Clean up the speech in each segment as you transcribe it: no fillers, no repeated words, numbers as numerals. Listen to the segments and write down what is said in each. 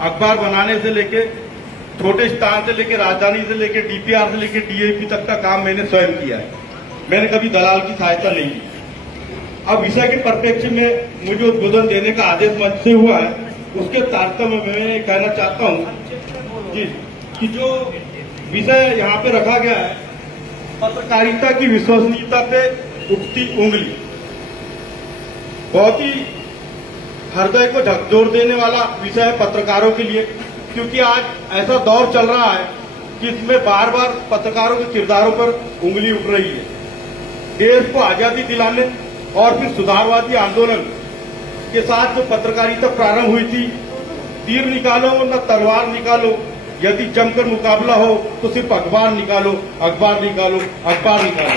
अखबार बनाने से लेके छोटे स्टार से लेके राजधानी से लेके डीपीआर से लेके डीएपी तक का काम मैंने स्वयं किया है। मैंने कभी दलाल की सहायता नहीं ली। अब विषय के परिप्रेक्ष्य में मुझे उद्बोधन देने का आदेश मंच से हुआ है, उसके तारतम्य में मैं कहना चाहता हूँ जी कि जो विषय यहाँ पे रखा गया है, पत्रकारिता की विश्वसनीयता पे उठती उंगली, बहुत ही हृदय को झकझोर देने वाला विषय है पत्रकारों के लिए, क्योंकि आज ऐसा दौर चल रहा है कि इसमें बार बार पत्रकारों के किरदारों पर उंगली उठ रही है। देश को आजादी दिलाने और फिर सुधारवादी आंदोलन के साथ जो पत्रकारिता प्रारंभ हुई थी, तीर निकालो न तलवार निकालो, यदि जमकर मुकाबला हो तो सिर्फ अखबार निकालो, अखबार निकालो, अखबार निकालो,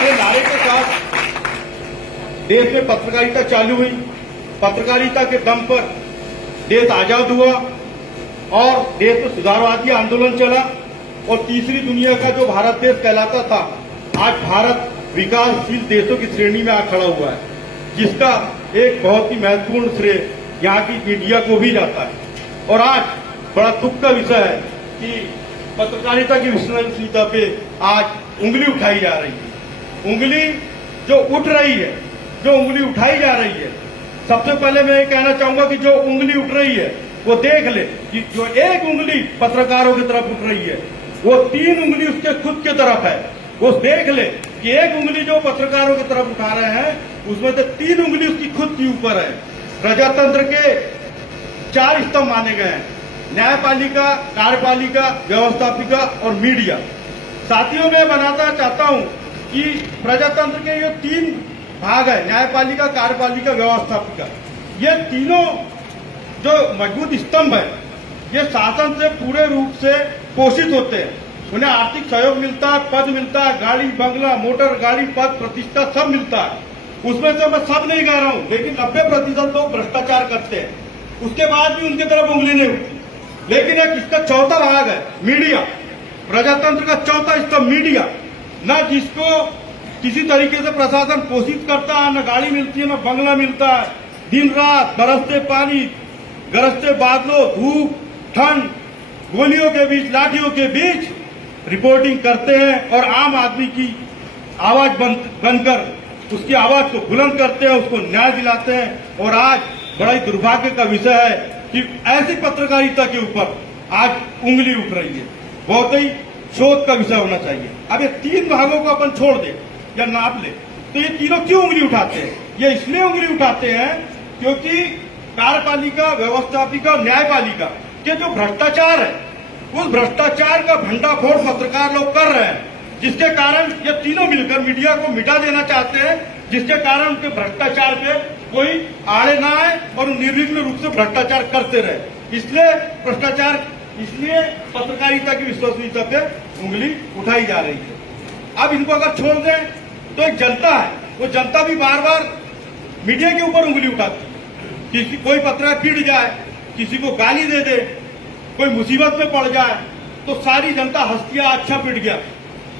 ये नारे के साथ देश में पत्रकारिता चालू हुई। पत्रकारिता के दम पर देश आजाद हुआ और देश में सुधारवादी आंदोलन चला और तीसरी दुनिया का जो भारत देश कहलाता था, आज भारत विकासशील देशों की श्रेणी में आ खड़ा हुआ है, जिसका एक बहुत ही महत्वपूर्ण श्रेय यहाँ की मीडिया को भी जाता है। और आज बड़ा दुख का विषय है कि पत्रकारिता की विश्वसनीयता पे आज उंगली उठाई जा रही है। उंगली जो उठ रही है, जो उंगली उठाई जा रही है, सबसे पहले मैं ये कहना चाहूंगा कि जो उंगली उठ रही है वो देख ले कि जो एक उंगली पत्रकारों की तरफ उठ रही है, वो 3 उंगली उसके खुद की तरफ है। वो देख ले कि एक उंगली जो पत्रकारों की तरफ उठा रहे हैं, उसमें से 3 उंगली उसकी खुद की ऊपर है। प्रजातंत्र के 4 स्तंभ माने गए हैं: न्यायपालिका, कार्यपालिका, व्यवस्थापिका और मीडिया। साथियों, मैं बनाना चाहता हूं कि प्रजातंत्र के ये 3 भाग है, न्यायपालिका, कार्यपालिका, व्यवस्थापिका। ये तीनों जो मजबूत स्तंभ है, ये शासन से पूरे रूप से पोषित होते हैं। उन्हें आर्थिक सहयोग मिलता है, पद मिलता है, गाड़ी बंगला, मोटर गाड़ी, पद, प्रतिष्ठा सब मिलता है। उसमें से मैं सब नहीं कह रहा हूं, लेकिन 90% लोग भ्रष्टाचार करते हैं। उसके बाद भी उनकी तरफ उंगली नहीं उठती। लेकिन एक इसका चौथा भाग है मीडिया, प्रजातंत्र का चौथा स्तंभ मीडिया, न जिसको किसी तरीके से प्रशासन पोषित करता है, न गाड़ी मिलती है, न बंगला मिलता है। दिन रात बरसते पानी, गरजते बादलों, धूप, ठंड, गोलियों के बीच, लाठियों के बीच रिपोर्टिंग करते हैं और आम आदमी की आवाज बनकर उसकी आवाज को बुलंद करते हैं, उसको न्याय दिलाते हैं। और आज बड़ा ही दुर्भाग्य का विषय है कि ऐसी पत्रकारिता के ऊपर आज उंगली उठ रही है। बहुत ही शोध का विषय होना चाहिए। अब ये 3 भागों को अपन छोड़ दे या नाप ले तो ये तीनों क्यों उंगली उठाते हैं? ये इसलिए उंगली उठाते हैं क्योंकि कार्यपालिका, व्यवस्थापिका और न्यायपालिका के जो भ्रष्टाचार है, उस भ्रष्टाचार का भंडाफोड़ पत्रकार लोग कर रहे हैं, जिसके कारण ये तीनों मिलकर मीडिया को मिटा देना चाहते हैं, जिसके कारण उनके भ्रष्टाचार पे कोई आड़े ना आए और निर्विघ्न रूप से भ्रष्टाचार करते रहे। इसलिए पत्रकारिता की विश्वसनीयता पे उंगली उठाई जा रही है। अब इनको अगर छोड़ दें तो एक जनता है, वो जनता भी बार बार मीडिया के ऊपर उंगली उठाती है। कोई पत्रकार पिट जाए, किसी को गाली दे दे, कोई मुसीबत में पड़ जाए तो सारी जनता हंसती है, अच्छा पिट गया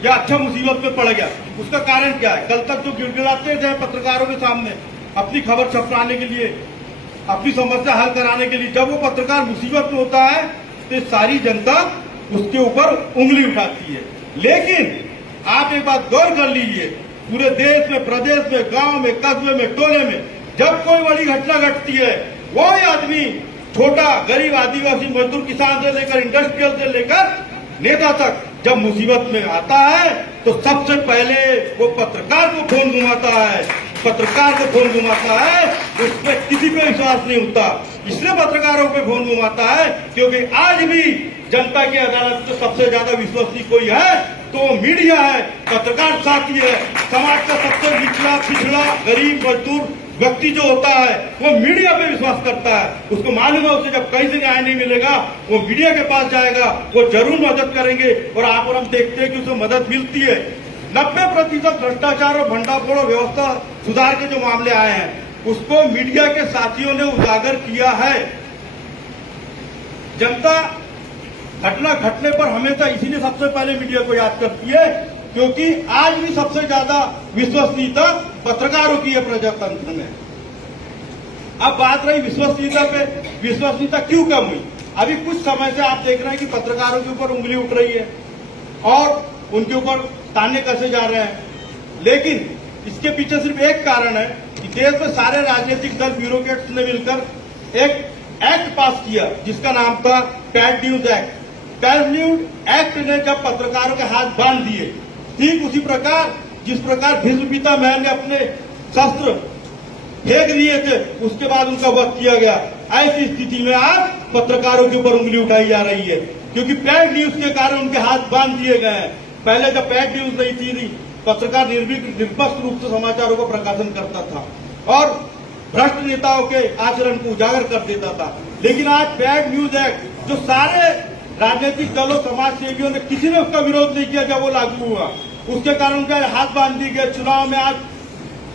या अच्छा मुसीबत में पड़ गया। उसका कारण क्या है? कल तक जो गिड़गिड़ाते थे पत्रकारों के सामने अपनी खबर छपवाने के लिए, अपनी समस्या हल कराने के लिए, जब वो पत्रकार मुसीबत में होता है तो सारी जनता उसके ऊपर उंगली उठाती है। लेकिन आप एक बात गौर कर लीजिए, पूरे देश में, प्रदेश में, गांव में, कस्बे में, टोले में जब कोई बड़ी घटना घटती है, वो आदमी छोटा, गरीब, आदिवासी, मजदूर, किसान से लेकर इंडस्ट्रियल से लेकर नेता तक जब मुसीबत में आता है तो सबसे पहले वो पत्रकार को फोन घुमाता है, पत्रकार को फोन घुमाता है। उसमें किसी पे विश्वास नहीं होता, इसलिए पत्रकारों पे फोन घुमाता है, क्योंकि आज भी जनता की अदालत में सबसे ज्यादा विश्वसनीय कोई है तो वो मीडिया है, पत्रकार साथी है। समाज का सबसे निचला, पिछड़ा, गरीब, मजदूर व्यक्ति जो होता है वो मीडिया पे विश्वास करता है। उसको मालूम है उसे जब कहीं से न्याय नहीं मिलेगा वो मीडिया के पास जाएगा, वो जरूर मदद करेंगे। और आप और हम देखते हैं कि उसे मदद मिलती है। 90% भ्रष्टाचार और भंडाफोड़ और व्यवस्था सुधार के जो मामले आए हैं उसको मीडिया के साथियों ने उजागर किया है। जनता घटना घटने पर हमेशा इसीलिए सबसे पहले मीडिया को याद करती है, क्योंकि आज भी सबसे ज्यादा विश्वसनीयता पत्रकारों की है प्रजातंत्र में। अब बात रही विश्वसनीयता पे, विश्वसनीयता क्यों कम हुई? अभी कुछ समय से आप देख रहे हैं कि पत्रकारों के ऊपर उंगली उठ रही है और उनके ऊपर ताने कसे जा रहे हैं। लेकिन इसके पीछे सिर्फ एक कारण है कि देश में सारे राजनीतिक दल ब्यूरोक्रेट्स ने मिलकर एक एक्ट पास किया जिसका नाम था paid news act. Paid news act ने जब पत्रकारों के हाथ बांध दिए, ठीक उसी प्रकार जिस प्रकार भीष्म पितामह ने अपने शस्त्र फेंक दिए थे, उसके बाद उनका वध किया गया। ऐसी स्थिति में आज पत्रकारों के ऊपर उंगली उठाई जा रही है क्योंकि पैड न्यूज के कारण उनके हाथ बांध दिए गए हैं। पहले जब पैड न्यूज नहीं थी, पत्रकार निष्पक्ष रूप से समाचारों को प्रकाशन करता था और भ्रष्ट नेताओं के आचरण को उजागर कर देता था। लेकिन आज पैड न्यूज एक्ट, जो सारे राजनीतिक दलों, समाज सेवियों ने किसी ने उसका विरोध नहीं किया जब वो लागू हुआ, उसके कारण उनके हाथ बांध दिए गए। चुनाव में आज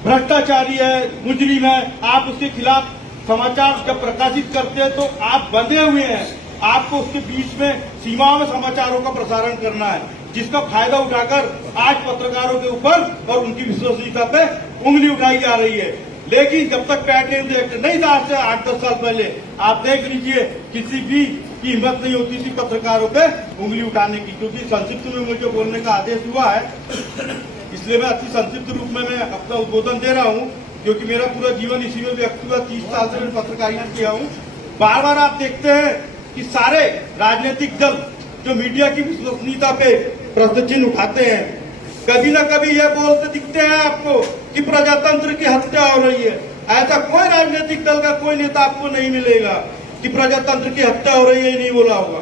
भ्रष्टाचारी है, मुजरिम है, आप उसके खिलाफ समाचार जब प्रकाशित करते हैं तो आप बंधे हुए हैं। आपको उसके बीच में सीमाओं में समाचारों का प्रसारण करना है, जिसका फायदा उठाकर आज पत्रकारों के ऊपर और उनकी विश्वसनीयता पे उंगली उठाई जा रही है। लेकिन जब तक पैड न्यूज एक्ट नहीं था, आज से 8-10 साल पहले, आप देख लीजिए किसी भी की हिम्मत नहीं होती थी पत्रकारों पे उंगली उठाने की। क्योंकि संक्षिप्त में मुझे बोलने का आदेश हुआ है, इसलिए मैं अति संक्षिप्त रूप में मैं अपना उद्बोधन दे रहा हूँ, क्योंकि मेरा पूरा जीवन इसी में व्यक्त हुआ। 30 साल से मैं पत्रकारिता किया हूँ। बार बार आप देखते हैं कि सारे राजनीतिक दल जो मीडिया की विश्वसनीयता पे प्रश्न चिन्ह उठाते हैं, कभी न कभी ये बोलते दिखते हैं आपको कि प्रजातंत्र की हत्या हो रही है। ऐसा कोई राजनीतिक दल का कोई नेता आपको नहीं मिलेगा कि प्रजातंत्र की हत्या हो रही है, ये नहीं बोला होगा।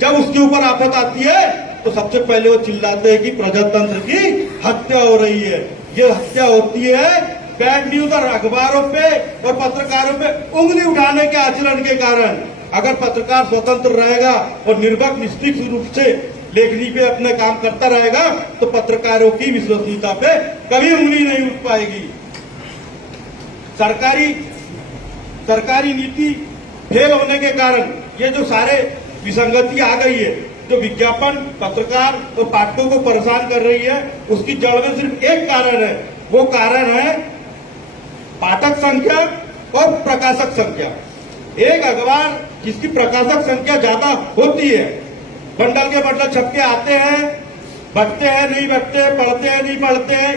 जब उसके ऊपर आफत आती है तो सबसे पहले वो चिल्लाते हैं कि प्रजातंत्र की हत्या हो रही है। ये हत्या होती है पैड न्यूज और अखबारों पे और पत्रकारों पे उंगली उठाने के आचरण के कारण। अगर पत्रकार स्वतंत्र रहेगा और निर्भक निष्पक्ष रूप से लेखनी पे अपना काम करता रहेगा तो पत्रकारों की विश्वसनीयता पे कभी उंगली नहीं उठ पाएगी। सरकारी नीति फेल होने के कारण ये जो सारे विसंगति आ गई है, जो विज्ञापन पत्रकार और पाठकों को परेशान कर रही है, उसकी जड़ में सिर्फ एक कारण है। वो कारण है पाठक संख्या और प्रकाशक संख्या। एक अखबार जिसकी प्रकाशक संख्या ज्यादा होती है, बंडल के बंडल छपके आते हैं, बटते हैं नहीं बटते, पढ़ते हैं नहीं पढ़ते हैं,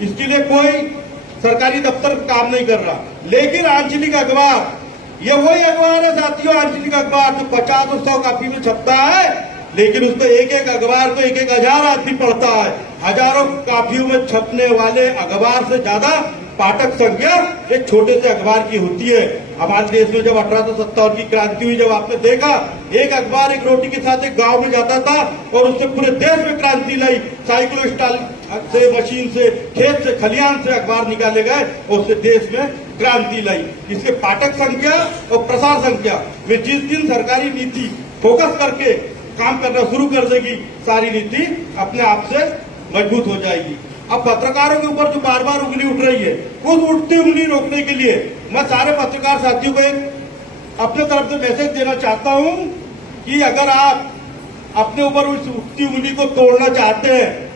इसके लिए कोई सरकारी दफ्तर काम नहीं कर रहा। लेकिन आंचलिक अखबार, ये वही अखबार है साथियों, आंचलिक अखबार जो 50 और 100 कॉपी में छपता है, लेकिन उसको एक एक अखबार को 1,000 आदमी पढ़ता है। हजारों कॉपियों में छपने वाले अखबार से ज्यादा पाठक संख्या एक छोटे से अखबार की होती है। हमारे देश में जब 1857 की क्रांति हुई, जब आपने देखा एक अखबार एक रोटी के साथ एक गांव में जाता था और उससे पूरे देश में क्रांति लाई। साइकिलो स्टाइल से, मशीन से, खेत से, खलियान से अखबार निकाले गए और उससे देश में क्रांति लाई। इसके पाठक संख्या और प्रसार संख्या में जिस दिन सरकारी नीति फोकस करके काम करना शुरू कर देगी, सारी नीति अपने आप से मजबूत हो जाएगी। अब पत्रकारों के ऊपर जो बार बार उंगली उठ रही है, उस उठती उंगली रोकने के लिए मैं सारे पत्रकार साथियों को एक अपने तरफ से मैसेज देना चाहता हूं कि अगर आप अपने ऊपर उस उठती उंगली को तोड़ना चाहते हैं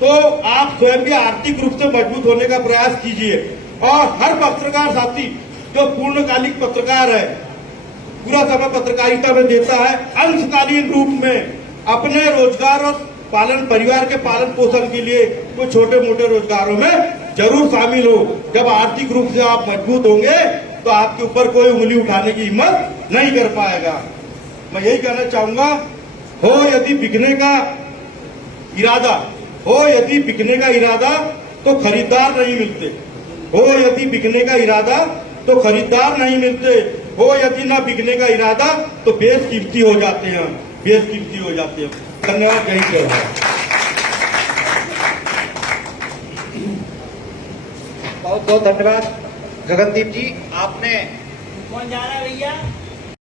तो आप स्वयं भी आर्थिक रूप से मजबूत होने का प्रयास कीजिए। और हर पत्रकार साथी जो पूर्णकालिक पत्रकार है, पूरा समय पत्रकारिता में देता है, अंशकालीन रूप में अपने रोजगार और परिवार के पालन पोषण के लिए कोई छोटे मोटे रोजगारों में जरूर शामिल हो। जब आर्थिक रूप से आप मजबूत होंगे तो आपके ऊपर कोई उंगली उठाने की हिम्मत नहीं कर पाएगा। मैं यही कहना चाहूंगा, हो यदि बिकने का इरादा तो खरीदार नहीं मिलते। हो यदि बिकने का इरादा तो खरीदार नहीं मिलते। हो यदि ना बिकने का इरादा तो बेशकीमती हो जाते हैं, बेशकीमती हो जाते हैं। धन्यवाद। जय हिंद। बहुत बहुत धन्यवाद गगनदीप जी। आपने कौन जा रहा है भैया?